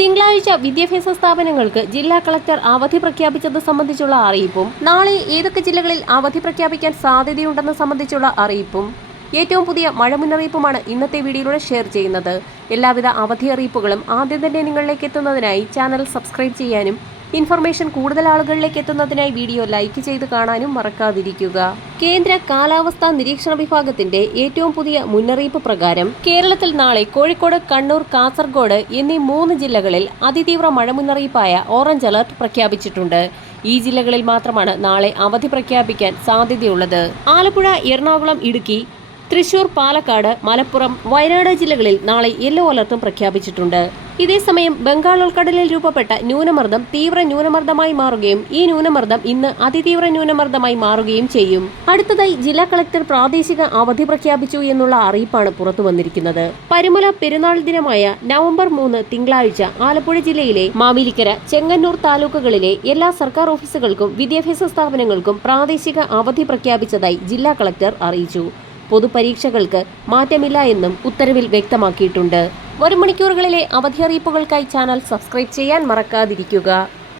തിങ്കളാഴ്ച വിദ്യാഭ്യാസ സ്ഥാപനങ്ങൾക്ക് ജില്ലാ കളക്ടർ അവധി പ്രഖ്യാപിച്ചത് സംബന്ധിച്ചുള്ള അറിയിപ്പും നാളെ ഏതൊക്കെ ജില്ലകളിൽ അവധി പ്രഖ്യാപിക്കാൻ സാധ്യതയുണ്ടെന്ന് സംബന്ധിച്ചുള്ള അറിയിപ്പും ഏറ്റവും പുതിയ മഴ മുന്നറിയിപ്പുമാണ് ഇന്നത്തെ വീഡിയോയിലൂടെ ഷെയർ ചെയ്യുന്നത്. എല്ലാവിധ അവധി അറിയിപ്പുകളും ആദ്യം തന്നെ നിങ്ങളിലേക്ക് എത്തുന്നതിനായി ചാനൽ സബ്സ്ക്രൈബ് ചെയ്യാനും ഇൻഫർമേഷൻ കൂടുതൽ ആളുകളിലേക്ക് എത്തുന്നതിനായി വീഡിയോ ലൈക്ക് ചെയ്ത് കാണാനും മറക്കാതിരിക്കുക. കേന്ദ്ര കാലാവസ്ഥാ നിരീക്ഷണ വിഭാഗത്തിന്റെ ഏറ്റവും പുതിയ മുന്നറിയിപ്പ് പ്രകാരം കേരളത്തിൽ നാളെ കോഴിക്കോട്, കണ്ണൂർ, കാസർഗോഡ് എന്നീ 3 ജില്ലകളിൽ അതിതീവ്ര മഴ മുന്നറിയിപ്പായ ഓറഞ്ച് അലർട്ട് പ്രഖ്യാപിച്ചിട്ടുണ്ട്. ഈ ജില്ലകളിൽ മാത്രമാണ് നാളെ അവധി പ്രഖ്യാപിക്കാൻ സാധ്യതയുള്ളത്. ആലപ്പുഴ, എറണാകുളം, ഇടുക്കി, തൃശൂർ, പാലക്കാട്, മലപ്പുറം, വയനാട് ജില്ലകളിൽ നാളെ യെല്ലോ അലർട്ടും പ്രഖ്യാപിച്ചിട്ടുണ്ട്. ഇതേസമയം ബംഗാൾ ഉൾക്കടലിൽ രൂപപ്പെട്ട ന്യൂനമർദ്ദം തീവ്ര ന്യൂനമർദ്ദമായി മാറുകയും ഈ ന്യൂനമർദ്ദം ഇന്ന് അതിതീവ്ര ന്യൂനമർദ്ദമായി മാറുകയും ചെയ്യും. അടുത്തതായി ജില്ലാ കളക്ടർ പ്രാദേശിക അവധി പ്രഖ്യാപിച്ചു എന്നുള്ള അറിയിപ്പാണ് പുറത്തു വന്നിരിക്കുന്നത്. പരുമല പെരുന്നാൾ ദിനമായ നവംബർ 3 തിങ്കളാഴ്ച ആലപ്പുഴ ജില്ലയിലെ മാവേലിക്കര, ചെങ്ങന്നൂർ താലൂക്കുകളിലെ എല്ലാ സർക്കാർ ഓഫീസുകൾക്കും വിദ്യാഭ്യാസ സ്ഥാപനങ്ങൾക്കും പ്രാദേശിക അവധി പ്രഖ്യാപിച്ചതായി ജില്ലാ കളക്ടർ അറിയിച്ചു. പൊതുപരീക്ഷകൾക്ക് മാറ്റമില്ല എന്നും ഉത്തരവിൽ വ്യക്തമാക്കിയിട്ടുണ്ട്. വരും മണിക്കൂറുകളിലെ അവധി അറിയിപ്പുകൾക്കായി ചാനൽ സബ്സ്ക്രൈബ് ചെയ്യാൻ മറക്കാതിരിക്കുക.